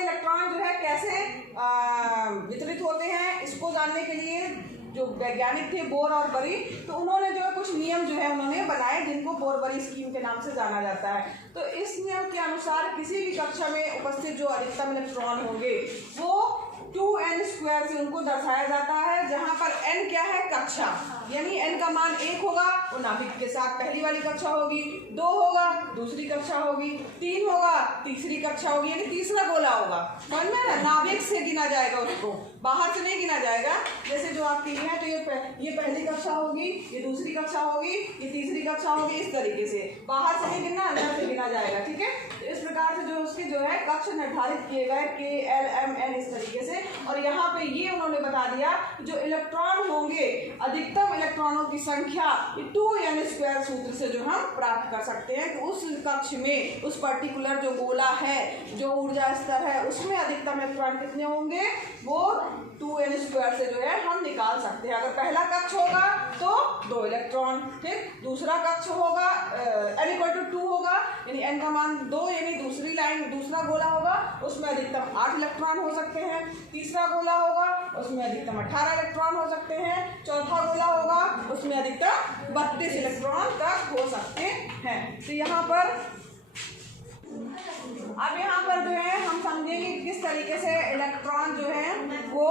पे इलेक्ट्रॉन जो है कैसे वितरित होते हैं, इसको जानने के लिए जो वैज्ञानिक थे बोर और बरी, तो उन्होंने जो है कुछ नियम जो है उन्होंने बनाए, जिनको बोर बरी स्कीम के नाम से जाना जाता है। तो इस नियम के अनुसार किसी भी कक्षा में उपस्थित जो अधिकतम इलेक्ट्रॉन होंगे वो 2n² से उनको दर्शाया जाता है, जहां पर n क्या है, कक्षा, यानी n का मान 1 होगा वो नाभिक के साथ पहली वाली कक्षा होगी, 2 होगा दूसरी कक्षा होगी, 3 होगा तीसरी कक्षा होगी, यानी तीसरा गोला होगा। समझ में ना, नाभिक से गिना जाएगा, उसको बाहर से नहीं गिना जाएगा। जैसे जो आपकी है तो ये पहली कक्षा होगी, ये दूसरी कक्षा होगी, ये तीसरी कक्षा होगी, इस तरीके से बाहर से नहीं गिनना, अंदर से गिना जाएगा। ठीक है, तो इस प्रकार से जो उसके जो है कक्ष निर्धारित किए गए K, L, M, N इस तरीके से। और यहाँ पे ये उन्होंने बता दिया जो इलेक्ट्रॉन होंगे, अधिकतम इलेक्ट्रॉनों की संख्या 2n² सूत्र से जो हम प्राप्त कर सकते हैं कि उस कक्ष में उस पर्टिकुलर जो गोला है, जो ऊर्जा स्तर है, उसमें अधिकतम इलेक्ट्रॉन कितने होंगे, वो 2n² से जो है हम निकाल सकते हैं। अगर पहला कक्ष होगा तो 2 इलेक्ट्रॉन, ठीक, दूसरा कक्ष होगा n = 2 होगा, यानी n का मान 2, यानी दूसरी लाइन दूसरा गोला होगा उसमें अधिकतम 8 इलेक्ट्रॉन हो सकते हैं, तीसरा गोला होगा उसमें अधिकतम 18 इलेक्ट्रॉन हो सकते हैं, चौथा गोला होगा उसमें अधिकतम 32 इलेक्ट्रॉन तक हो सकते हैं। तो यहाँ पर अब यहाँ पर जो है हम समझेंगे किस तरीके से इलेक्ट्रॉन जो है वो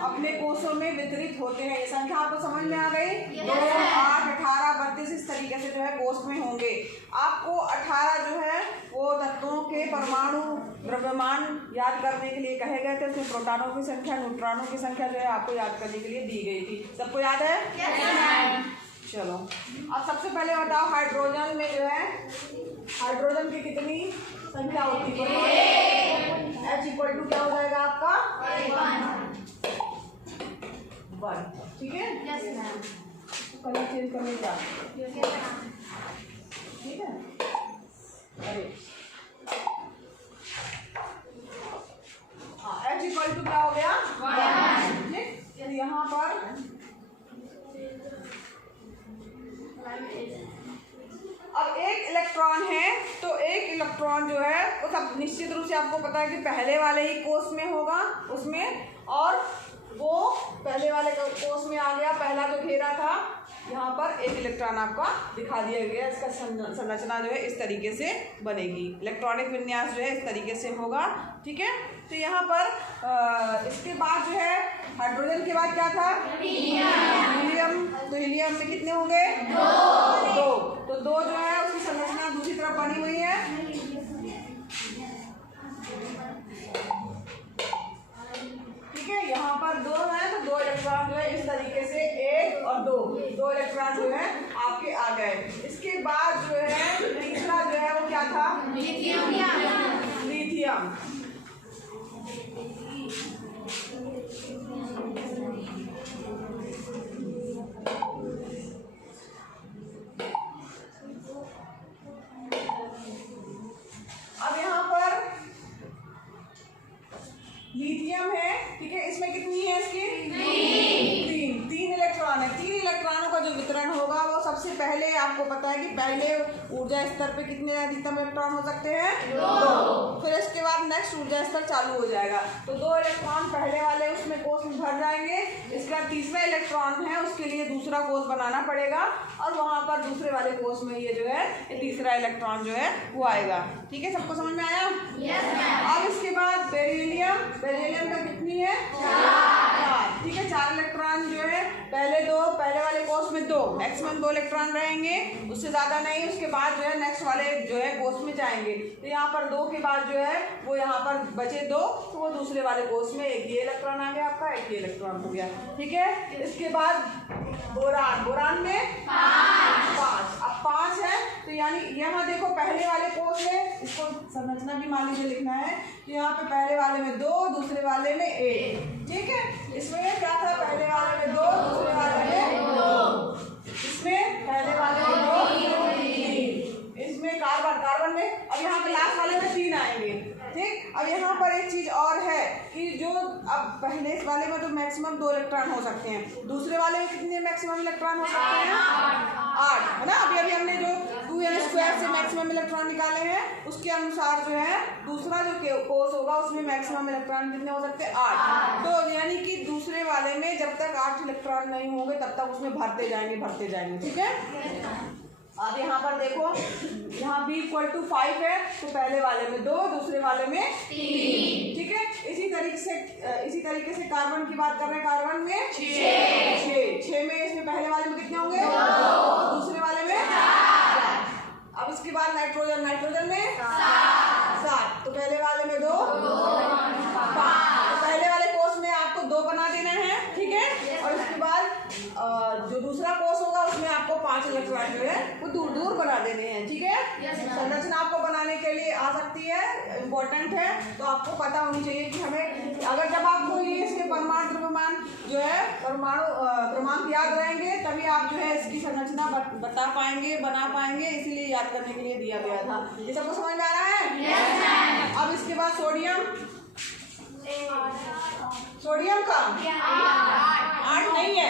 अपने कोषों में वितरित होते हैं। ये संख्या आपको समझ में आ गई? 2, 8, 18, 32 इस तरीके से जो है कोष में होंगे। आपको 18 जो है वो तत्वों के परमाणु द्रव्यमान याद करने के लिए कहे गए थे। उसमें प्रोटॉनों की संख्या, न्यूट्रॉनों की संख्या जो है आपको याद करने के लिए दी गई थी। सबको याद है? चलो अब सबसे पहले बताओ, हाइड्रोजन में जो है हाइड्रोजन की कितनी संख्या होती है? H = क्या हो जाएगा आपका? 1। ठीक है, कलर चेंज करने जा, ठीक है। अरे हाँ, H = क्या हो गया? 1। ठीक, यहाँ पर अब एक इलेक्ट्रॉन है, तो एक इलेक्ट्रॉन जो है वो सब निश्चित रूप से आपको पता है कि पहले वाले ही कोष में होगा उसमें, और वो पहले वाले कोष में आ गया, पहला जो घेरा था यहाँ पर एक इलेक्ट्रॉन आपका दिखा दिया गया। इसका संरचना जो है इस तरीके से बनेगी, इलेक्ट्रॉनिक विन्यास जो है इस तरीके से होगा। ठीक है, तो यहाँ पर इसके बाद जो है हाइड्रोजन के बाद क्या था? हीलियम। तो हीलियम में कितने होंगे? 2। तो 2 जो है उसकी संरचना दूसरी तरफ बनी हुई है। ठीक है, यहाँ पर 2 है तो 2 इलेक्ट्रॉन जो है इस तरीके से 1 और 2 इलेक्ट्रॉन जो है आपके आ गए। इसके बाद जो है तीसरा जो है वो क्या था? लिथियम। अब यहाँ पर लिथियम है, ठीक है, इसमें कितनी है इसकी? 3 इलेक्ट्रॉन है। 3 इलेक्ट्रॉनों का जो वितरण होगा वो सबसे पहले आपको पता है कि पहले ऊर्जा स्तर पे कितने अधिकतम इलेक्ट्रॉन हो सकते हैं? 2। फिर इसके बाद नेक्स्ट ऊर्जा स्तर चालू हो जाएगा, तो 2 इलेक्ट्रॉन पहले वाले उसमें कोष में भर जाएंगे। इसके बाद तीसरा इलेक्ट्रॉन है, उसके लिए दूसरा कोष बनाना पड़ेगा, और वहाँ पर दूसरे वाले कोष में ये जो है तीसरा इलेक्ट्रॉन जो है वो आएगा। ठीक है, सबको समझ में आया? अब इसके बाद बेरिलियम का कितनी है? 4। ठीक है, 4 इलेक्ट्रॉन जो है पहले वाले कोष में 2, मैक्सिमम 2 इलेक्ट्रॉन रहेंगे, उससे ज़्यादा नहीं। उसके बाद जो है नेक्स्ट वाले जो है कोष में जाएंगे, तो यहाँ पर 2 के बाद जो है वो यहाँ पर बचे 2, तो वो दूसरे वाले कोष में एक ये इलेक्ट्रॉन आ गया आपका, एक ये इलेक्ट्रॉन हो गया। ठीक है, इसके बाद बोरान में 5। अब 5 है, तो यानी यहाँ देखो पहले वाले कोष में, इसको संरचना भी मान लीजिए लिखना है कि यहाँ पे पहले वाले में 2, दूसरे वाले में 1। ठीक है, इसमें क्या था? पहले वाले में 2, दूसरे वाले में 2, इसमें पहले वाले में 2, 3, इसमें कार्बन में, अब यहाँ पे लास्ट वाले में 3 आएंगे। ठीक, अब यहाँ पर एक चीज और है कि जो अब पहले वाले में तो मैक्सिमम 2 इलेक्ट्रॉन हो सकते हैं, दूसरे वाले में कितने मैक्सिमम इलेक्ट्रॉन हो सकते हैं? 8, है ना। अभी हमने जो 2n² से मैक्सिमम इलेक्ट्रॉन निकाले हैं उसके अनुसार जो है दूसरा जो कोर्स होगा उसमें मैक्सिमम इलेक्ट्रॉन कितने हो सकते हैं? 8। तो यानी कि दूसरे वाले में जब तक 8 इलेक्ट्रॉन नहीं होंगे तब तक उसमें भरते जाएंगे, ठीक है। अब यहाँ पर देखो, यहाँ B = 5 है तो पहले वाले में 2, दूसरे वाले में 3, ठीक है। इसी तरीके से कार्बन की बात कर रहे हैं, कार्बन में 6 में, इसमें पहले वाले में कितने होंगे? 2, दूसरे वाले में 4। अब इसके बाद नाइट्रोजन में 7, तो पहले वाले में 2, 5। तो पहले वाले कोर्स में आपको 2 बना देना है, ठीक है। और उसके बाद जो दूसरा कोर्स होगा उसमें आपको 5 इलेक्ट्रॉन जो है वो दूर दूर बना देने हैं, ठीक है। संरचना आपको बनाने के लिए आ सकती है, इम्पोर्टेंट है, तो आपको पता होनी चाहिए कि हमें अगर जब आपको ये इसके परमाणु द्रव्यमान जो है क्रमांक याद रहेंगे तभी आप जो है इसकी संरचना बता पाएंगे, बना पाएंगे, इसीलिए याद करने के लिए दिया गया था। ये सबको समझ में आ रहा है? yes, अब इसके बाद सोडियम का 8 नहीं है,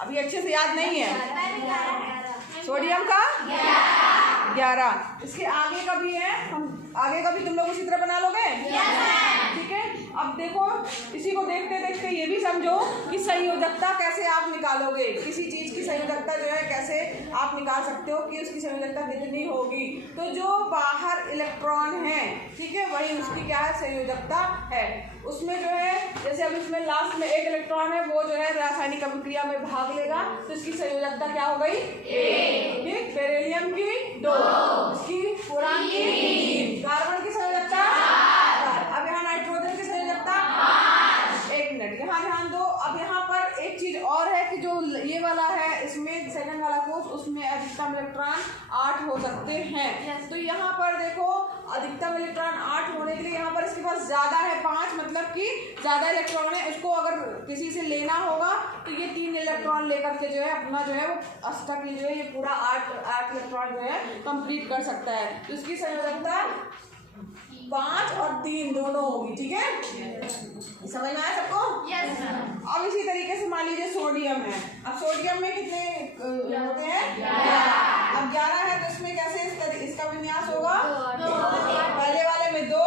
अभी अच्छे से याद नहीं है। सोडियम का 11। इसके आगे का भी है, हम आगे का भी तुम लोग उसी तरह बना लोगे, ठीक है। अब देखो, इसी को देखते देखते ये भी समझो कि संयोजकता कैसे आप निकालोगे, किसी चीज की संयोजकता जो है कैसे आप निकाल सकते हो कि उसकी संयोजकता कितनी होगी। तो जो बाहर इलेक्ट्रॉन है, ठीक है, वही उसकी क्या है? संयोजकता है। उसमें जो है जैसे अब इसमें लास्ट में 1 इलेक्ट्रॉन है, वो जो है रासायनिक अभिक्रिया में भाग लेगा तो इसकी संयोजकता क्या हो गई? 1। बेरिलियम की 2, इसकी बोरान की 3, कार्बन की संयोजकता 4। अब यहाँ नाइट्रोजन की संयोजकता 5। 1 मिनट यहाँ ध्यान दो। अब यहाँ पर एक चीज और है कि जो ये वाला है इसमें सेकंड वाला कोर्स, उसमें अधिकतम इलेक्ट्रॉन 8 हो सकते हैं। तो यहाँ पर देखो, अधिकतम इलेक्ट्रॉन 8 होने के लिए यहाँ पर इसके पास ज्यादा है 5, मतलब कि ज्यादा इलेक्ट्रॉन है। उसको अगर किसी से लेना होगा तो ये 3 इलेक्ट्रॉन लेकर के जो है अपना जो है वो अष्टक जो है ये पूरा 8 इलेक्ट्रॉन जो है कंप्लीट कर सकता है। तो इसकी संयोजकता 5 और 3 दोनों होगी, ठीक है। समझ में आया सबको? yes, अब इसी तरीके से मान लीजिए सोडियम है। अब सोडियम में कितने होते हैं? 11। अब 11 है तो इसमें कैसे इसका विन्यास होगा? पहले वाले में 2,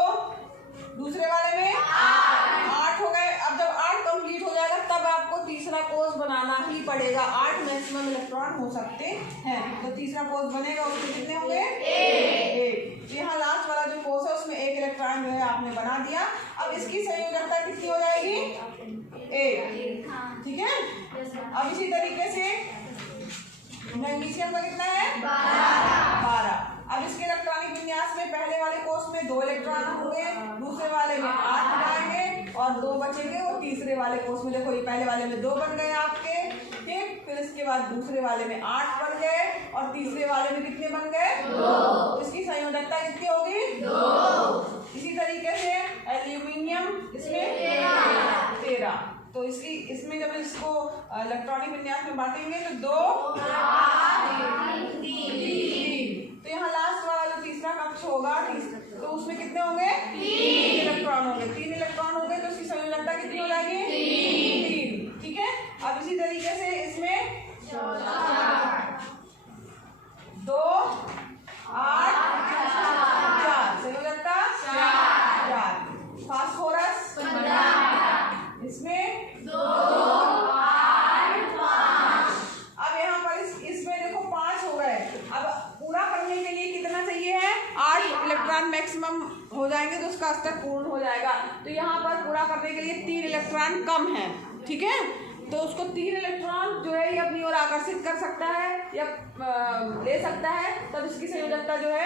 दूसरे वाले में 8 हो गए। अब जब 8 कंप्लीट हो जाएगा तब आपको तीसरा कोर्स बनाना ही पड़ेगा। 8 मैक्सिमम इलेक्ट्रॉन हो सकते हैं, तो तीसरा कोर्स बनेगा, उसमें कितने होंगे? 1। यहाँ लास्ट वाला जो कोर्स है उसमें 1 इलेक्ट्रॉन जो है आपने बना दिया। अब इसकी संयोजकता कितनी हो जाएगी? 1, ठीक है। अब इसी तरीके से मैग्नीशियम का कितना है? 12। अब इसके इलेक्ट्रॉनिक विन्यास में पहले वाले कोर्स में 2 इलेक्ट्रॉन होंगे, दूसरे वाले में 8 जाएंगे और 2 बचेंगे वो तीसरे वाले कोर्स में। देखो ये पहले वाले में 2 बन गए आपके, ठीक। फिर इसके बाद दूसरे वाले में 8 बन गए और तीसरे वाले में कितने बन गए? 2। इसकी संयोजकता कितनी होगी? 2। इसी तरीके से एल्यूमिनियम, इसमें 13। तो इसमें जब इसको इलेक्ट्रॉनिक विन्यास में बांटेंगे तो 2, 3। तो यहाँ लास्ट वाला जो तीसरा कक्ष होगा तो उसमें कितने होंगे? 3 इलेक्ट्रॉन होंगे। 3 इलेक्ट्रॉन हो गए तो उसकी संयोजकता कितनी हो जाएगी? 3, ठीक है। अब इसी तरीके से इसमें 2, 8, 4 संयोजकता 4। फास्फोरस 15, इसमें 2, 8, 5। अब यहाँ पर इसमें देखो 5 हो गए। अब पूरा करने के लिए कितना चाहिए है? 8 इलेक्ट्रॉन मैक्सिमम हो जाएंगे तो उसका अष्टक पूर्ण हो जाएगा। तो यहाँ पर पूरा करने के लिए 3 इलेक्ट्रॉन कम है, ठीक है। तो उसको 3 इलेक्ट्रॉन जो है ये अपनी ओर आकर्षित कर सकता है या ले सकता है, तब इसकी संयोजकता जो है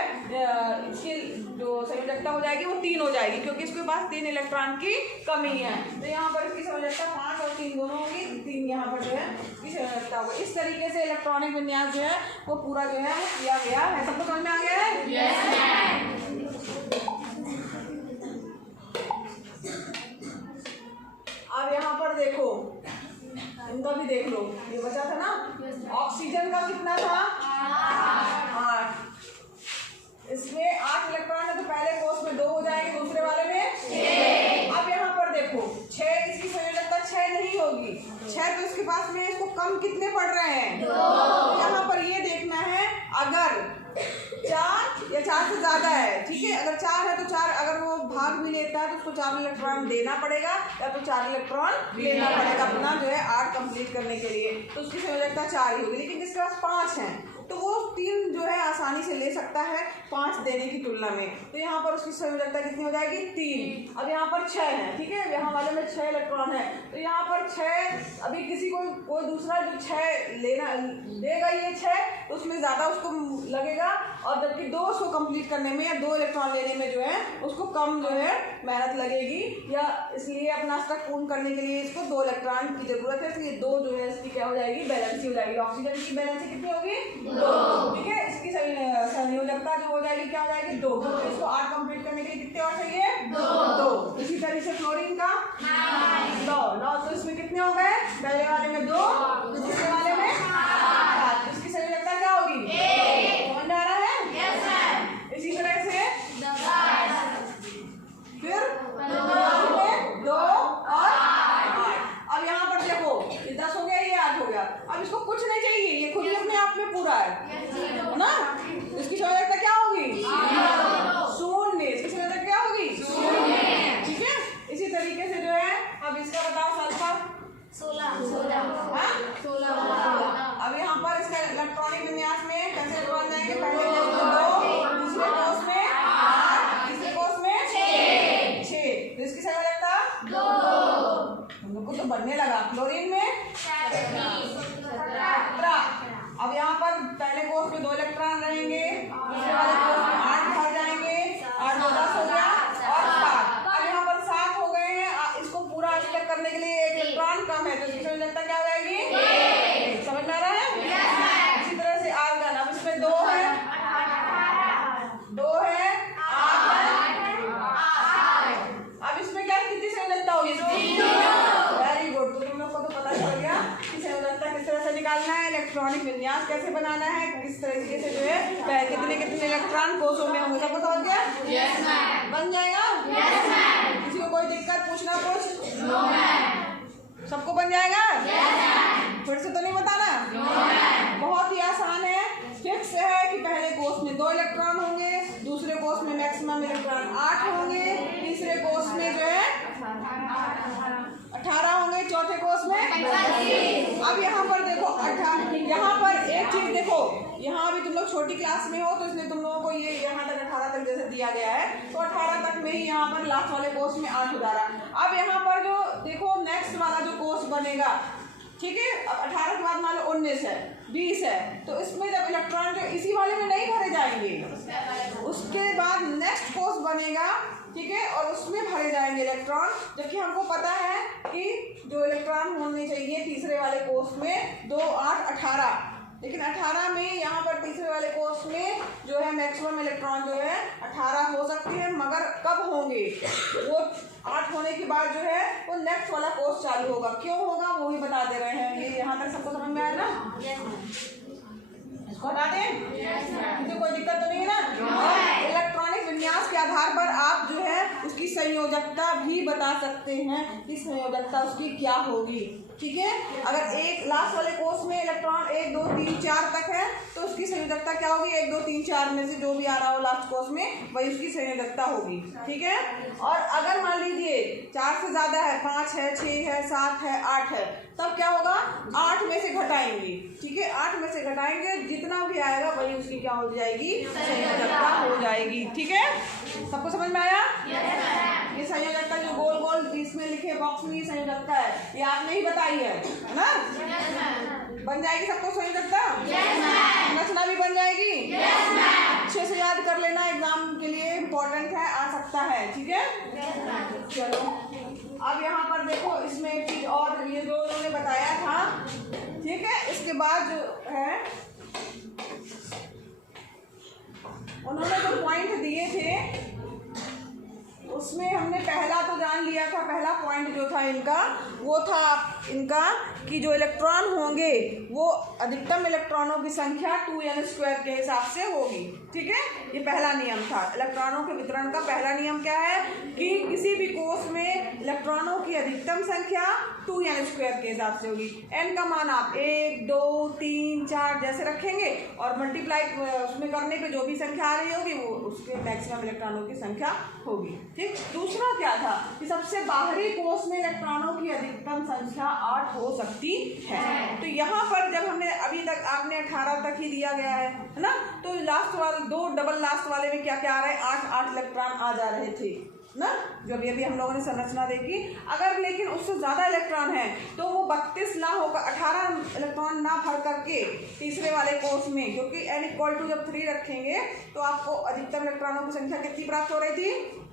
इसकी जो संयोजकता हो जाएगी वो 3 हो जाएगी, क्योंकि इसके पास 3 इलेक्ट्रॉन की कमी है। तो यहाँ पर इसकी संयोजकता 5 और 3 दोनों होगी, 3 यहाँ पर जो है इसकी संयोजकता होगी। इस तरीके से इलेक्ट्रॉनिक विन्यास जो है वो पूरा जो है वो किया गया है। सबको समझ में आ गया है? yes, अब यहाँ पर देखो, इनका भी देख लो, ये बचा था ना। ऑक्सीजन का कितना था? 8। इसमें 8 इलेक्ट्रॉन है तो पहले कोर्स में 2 पास में इसको कम कितने पड़ रहे हैं? तो यहाँ पर ये देखना है, अगर 4 या 4 से ज्यादा है, ठीक है, अगर 4 है तो 4, अगर वो भाग भी लेता है तो उसको 4 इलेक्ट्रॉन देना पड़ेगा या तो 4 इलेक्ट्रॉन लेना पड़ेगा अपना जो है 8 कंप्लीट करने के लिए, तो उसकी संयोजकता 4 ही होगी। लेकिन जिसके पास 5 है तो वो 3 जो है आसानी से ले सकता है 5 देने की तुलना में, तो यहाँ पर उसकी संयोजकता कितनी हो जाएगी? 3। अब यहाँ पर 6 है, ठीक है, यहाँ वाले में 6 इलेक्ट्रॉन है, तो यहाँ पर 6, अभी किसी को कोई दूसरा जो 6 लेना देगा ये 6, तो उसमें ज़्यादा उसको लगेगा, और जबकि 2 उसको कंप्लीट करने में या 2 इलेक्ट्रॉन लेने में जो है उसको कम जो है मेहनत लगेगी, या इसलिए अपना स्टक पूर्ण करने के लिए इसको 2 इलेक्ट्रॉन की जरूरत है, इसलिए 2 जो है इसकी क्या हो जाएगी? बैलेंसी हो जाएगी। ऑक्सीजन की बैलेंसी कितनी होगी? 2, ठीक है, इसकी संयोजकता जो हो जाएगी क्या हो जाएगी? 2। इसको 8 कंप्लीट करने के लिए कितने और चाहिए? 2। इसी तरह से फ्लोरीन का 9, तो इसमें कितने हो गए? पहले वाले में 2, दूसरे वाले में 7, इसकी संयोजकता क्या होगी? 1। समझ आ रहा है? इसी तरह से फिर 2 और 8। अब यहाँ पर देखो, ये 10 हो गया, ये 8 हो गया, अब इसको कुछ नहीं चाहिए, ये खुद ही अपने आप में पूरा है ना, इसकी संयोजकता क्या होगी? 0। इसकी संयोजकता क्या होगी? 0, ठीक है। इसी तरीके से जो है, अब इसका बताओ सल्फर 16। अब यहाँ पर इसका इलेक्ट्रॉनिक विन्यास में कैसे इलेक्ट्रॉन जाएंगे? पहले कोष में 2, दूसरे कोष में 8, तीसरे कोष में 6, तो इसकी संयोजकता 2। हम लोग को तो बनने लगा। क्लोरीन में 17। अब यहाँ पर पहले कोष में 2 इलेक्ट्रॉन रहेंगे, दूसरे वाले कोष में 8 भर जाएंगे, 8 2 10 हो गया, और 7। अब यहाँ पर 7 हो गए हैं, इसको पूरा स्टक करने के लिए 1 इलेक्ट्रॉन कम है, तो इसकी संयोजकता क्या हो जाएगी? 1। समझ में आ रहा है? इसी तरह से आर्गन, अब इसमें 2 है, 2 है, 8 है, अब इसमें क्या कितनी संयोजकता होगी? 3। वेरी गुड, तो तुम लोग को तो पता चल गया कि संयोजकता किस तरह से निकालना है, इलेक्ट्रॉनिक विन्यास कैसे बनाना है, किस तरीके से जो है कितने कितने इलेक्ट्रॉन कोषों में होंगे, सब पता हो गया? Yes ma'am. बन जाएगा? Yes ma'am. किसी को कोई दिक्कत पूछना कुछ? No ma'am. सबको बन जाएगा? Yes ma'am. फिर से तो नहीं बताना? No ma'am. बहुत ही आसान है, फिक्स है कि पहले कोष में 2 इलेक्ट्रॉन होंगे, दूसरे कोष में मैक्सिमम इलेक्ट्रॉन 8 होंगे, तीसरे कोष में जो है 18 होंगे, चौथे कोष में 25। अब यहाँ पर देखो 18, यहाँ पर एक चीज देखो, यहाँ अभी तुम लोग छोटी क्लास में हो तो इसलिए तुम लोगों को ये यहाँ तक 18 तक जैसे दिया गया है, तो 18 तक में ही यहाँ पर लास्ट वाले कोष में 8 हो जा रहा। अब यहाँ पर जो देखो नेक्स्ट वाला जो कोष बनेगा, ठीक है, अब 18 के बाद मान लो 19 है, 20 है, तो इसमें जब इलेक्ट्रॉन जो इसी वाले में नहीं भरे जाएंगे, उसके बाद नेक्स्ट कोष बनेगा, ठीक है, और उसमें भरे जाएंगे इलेक्ट्रॉन, जबकि हमको पता है कि जो इलेक्ट्रॉन होने चाहिए तीसरे वाले कोष में 2 8 18, लेकिन 18 में यहाँ पर तीसरे वाले कोष में जो है मैक्सिमम इलेक्ट्रॉन जो है 18 हो सकती है, मगर कब होंगे? वो 8 होने के बाद जो है वो नेक्स्ट वाला कोर्स चालू होगा। क्यों होगा वो भी बता दे रहे हैं। ये यहाँ तक सबको समझ में आया ना? इसको बता दें, मुझे कोई दिक्कत तो नहीं है ना? इलेक्ट्रॉनिक विन्यास के आधार पर आप जो है उसकी संयोजकता भी बता सकते हैं कि संयोजकता उसकी क्या होगी। ठीक है, अगर एक लास्ट वाले कोर्स में इलेक्ट्रॉन 1 2 3 4 तक है तो उसकी संयोजकता क्या होगी? 1 2 3 4 में से जो भी आ रहा हो लास्ट कोर्स में वही उसकी संयोजकता होगी। ठीक है, और अगर मान लीजिए 4 से ज्यादा है, 5 है, 6 है, 7 है, 8 है, तब क्या होगा? 8 में से घटाएंगे। ठीक है, 8 में से घटाएंगे, जितना भी आएगा वही उसकी क्या हो जाएगी? संयोजकता हो जाएगी। ठीक है, सबको समझ में आया? ये संयोजकता जो गोल गोल इसमें लिखे बॉक्स में संयोजकता है, ये आपने ही बताई है ना? बन जाएगी सबको संयोजकता? संरचना भी बन जाएगी? अच्छे से याद कर लेना, एग्जाम के लिए इम्पोर्टेंट है, आ सकता है। ठीक है, चलो अब यहाँ पर देखो, इसमें एक चीज और, ये जो उन्होंने बताया था, ठीक है, इसके बाद जो है उन्होंने जो पॉइंट दिए थे उसमें हमने पहला तो जान लिया था। पहला पॉइंट जो था इनका वो था इनका कि जो इलेक्ट्रॉन होंगे वो अधिकतम इलेक्ट्रॉनों की संख्या 2n² के हिसाब से होगी। ठीक है, ये पहला नियम था। इलेक्ट्रॉनों के वितरण का पहला नियम क्या है कि किसी भी कोष में इलेक्ट्रॉनों की अधिकतम संख्या 2n² के हिसाब से होगी। n का मान आप 1, 2, 3, 4 जैसे रखेंगे और मल्टीप्लाई उसमें करने पे जो भी संख्या आ रही होगी वो उसके मैक्सिमम इलेक्ट्रॉनों की संख्या होगी। ठीक, दूसरा क्या था कि सबसे बाहरी कोष में इलेक्ट्रॉनों की अधिकतम संख्या 8 हो सकती है। तो यहाँ पर जब हमने अभी तक आपने 18 तक ही दिया गया है ना, तो लास्ट वाले दो डबल लास्ट वाले में क्या क्या आ रहा है, 8 इलेक्ट्रॉन आ जा रहे थे ना, जो अभी हम लोगों ने संरचना देखी। अगर लेकिन उससे ज़्यादा इलेक्ट्रॉन है तो वो 32 ना होकर 18 इलेक्ट्रॉन ना भर करके तीसरे वाले कोष में, क्योंकि n = जब 3 रखेंगे तो आपको अधिकतम इलेक्ट्रॉनों की संख्या कितनी प्राप्त हो रही थी,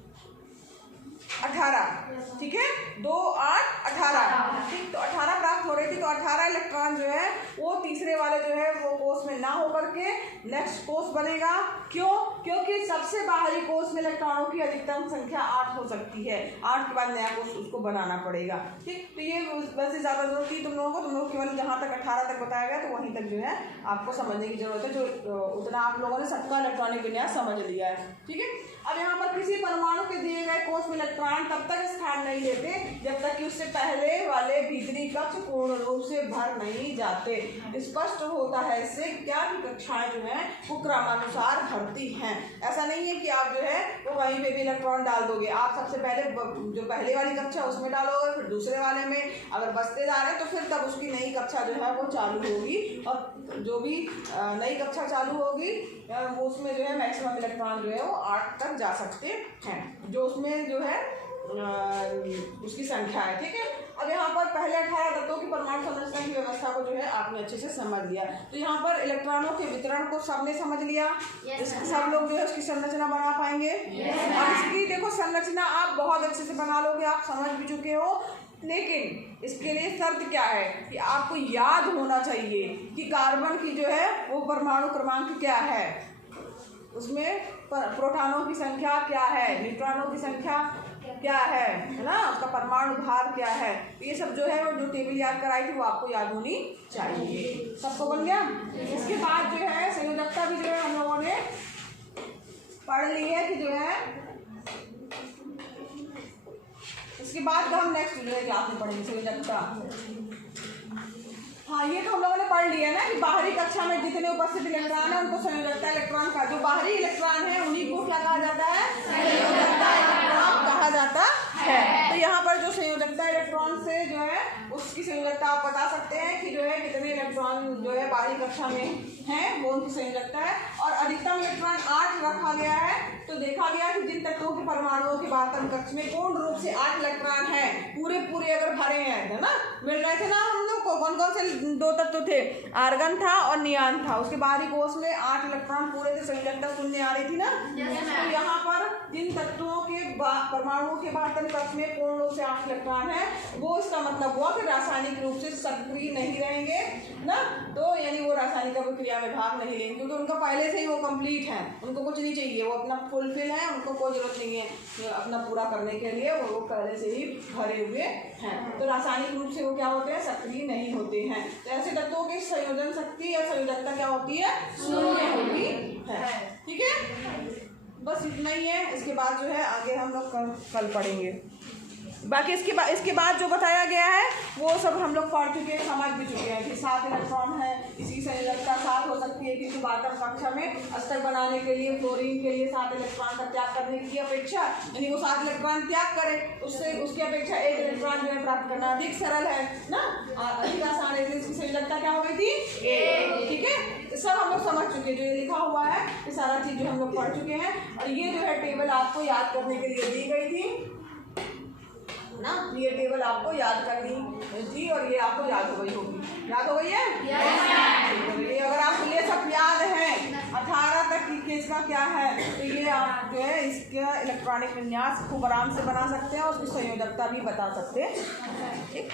18। ठीक है, 2, 8, 18। ठीक, तो 18 प्राप्त हो रही थी, तो 18 इलेक्ट्रॉन जो है वो तीसरे वाले जो है वो कोष में ना होकर के नेक्स्ट कोष बनेगा। क्यों? क्योंकि सबसे बाहरी कोष में इलेक्ट्रॉनों की अधिकतम संख्या 8 हो सकती है। 8 के बाद नया कोष उसको बनाना पड़ेगा। ठीक, तो ये वैसे ज़्यादा जरूरत थी तुम लोगों को केवल जहाँ तक 18 तक बताया गया तो वहीं तक जो है आपको समझने की जरूरत है, जो उतना आप लोगों ने सबका इलेक्ट्रॉनिक विन्यास समझ लिया है। ठीक है, अब यहाँ पर किसी परमाणु के दिए गए कोष में इलेक्ट्रॉन तब तक स्थान नहीं लेते जब तक कि उससे पहले वाले भीतरी कक्ष पूर्ण रूप से भर नहीं जाते। स्पष्ट होता है इससे क्या की कक्षाएं जो हैं वो क्रमानुसार भरती हैं। ऐसा नहीं है कि आप जो है वो वहीं पे भी इलेक्ट्रॉन डाल दोगे। आप सबसे पहले जो पहले वाली कक्षा उसमें डालोगे, फिर दूसरे वाले में अगर बचते जा रहे हैं तो फिर तब उसकी नई कक्षा जो है वो चालू होगी, और जो भी नई कक्षा चालू होगी वो उसमें जो है मैक्सिमम इलेक्ट्रॉन जो है वो 8 तक जा सकते हैं, जो उसमें जो है उसकी संख्या है। ठीक है, अब यहाँ पर पहले 18 तत्वों की परमाणु संरचना की व्यवस्था को जो है आपने अच्छे से समझ लिया। तो यहाँ पर इलेक्ट्रॉनों के वितरण को सबने समझ लिया। सब लोग जो है उसकी संरचना बना पाएंगे। और इसकी देखो संरचना आप बहुत अच्छे से बना लोगे, आप समझ भी चुके हो, लेकिन इसके लिए शर्त क्या है कि आपको याद होना चाहिए कि कार्बन की जो है वो परमाणु क्रमांक क्या है, उसमें प्रोटॉनों की संख्या क्या है, न्यूट्रॉनों की संख्या क्या है ना, उसका परमाणु भार क्या है। ये सब जो है वो जो टेबल याद कराई थी वो आपको याद होनी चाहिए। सबको बन गया। इसके बाद जो है संयोजकता भी जो है हम लोगों ने पढ़ ली है कि जो है इसके बाद का हम नेक्स्ट क्लास में पढ़ेंगे संयोजकता। हाँ, ये तो हम लोगों ने पढ़ लिया ना कि बाहरी कक्षा में जितने उपस्थित इलेक्ट्रॉन है उनको संयोजकता इलेक्ट्रॉन का, जो बाहरी इलेक्ट्रॉन है उन्हीं को क्या कहा जाता है, संयोजकता इलेक्ट्रॉन कहा जाता है। तो यहाँ पर जो संयोजकता इलेक्ट्रॉन से जो है उसकी संयोजकता आप बता सकते हैं कि जो है कितने इलेक्ट्रॉन जो है बाहरी कक्षा में हैं वो उनकी संयोजकता है। और अधिकतम इलेक्ट्रॉन 8 रखा गया है, तो देखा गया कि जिन तत्वों के परमाणुओं के बाहरी कक्ष में पूर्ण रूप से 8 इलेक्ट्रॉन है, पूरे अगर भरे हैं, है ना, मिल रहे थे ना हम लोग को, कौन कौन से 2 तत्व थे, आर्गन था और नियान था, उसके बाहरी कोष में 8 इलेक्ट्रॉन पूरे से संयोजकता शून्य आ रही थी ना। तो यहाँ पर जिन तत्वों के परमाणुओं के बाहरी कक्ष में पूर्ण रूप से 8 इलेक्ट्रॉन है, वो इसका मतलब हुआ कि रासायनिक रूप से सक्रिय नहीं रहेंगे ना, तो यानी वो रासायनिक क्रिया में भाग नहीं लेंगे, क्योंकि उनका पहले से ही वो कंप्लीट है, उनको कुछ नहीं चाहिए, वो अपना फुलफिल है, उनको कोई जरूरत नहीं है अपना पूरा करने के लिए, वो पहले से ही भरे हुए हैं। तो रासायनिक रूप से वो क्या होते हैं, सक्रिय नहीं होते हैं। तो ऐसे तत्वों की संयोजन शक्ति या संयोजकता क्या होती है, शून्य होती है। ठीक है, बस इतना ही है। इसके बाद जो है आगे हम लोग कल पढ़ेंगे। बाकी इसके बाद जो बताया गया है वो सब हम लोग पढ़ चुके हैं, समझ भी चुके हैं कि 7 इलेक्ट्रॉन है, इसकी संयोजकता 7 हो सकती है, क्योंकि वाटर कक्षा में अस्तर बनाने के लिए फ्लोरीन के लिए 7 इलेक्ट्रॉन का त्याग करने की अपेक्षा, यानी वो 7 इलेक्ट्रॉन त्याग करे, उससे उसकी अपेक्षा 1 इलेक्ट्रॉन जो है प्राप्त करना अधिक सरल है ना, अधिक आसान है। इसकी संयोजकता क्या हो गई थी, 1। ठीक है, सब हम लोग समझ चुके हैं, जो ये लिखा हुआ है ये सारा चीज़ जो हम लोग पढ़ चुके हैं। और ये जो है टेबल आपको याद करने के लिए दी गई थी ना, ये टेबल आपको याद करनी थी और ये आपको याद हो गई होगी। याद हो गई है? ये अगर आपको ये सब याद है 18 तक की केस का क्या है, तो ये आप जो है इसका इलेक्ट्रॉनिक विन्यास खूब आराम से बना सकते हैं और उसकी संयोजकता भी बता सकते हैं। ठीक।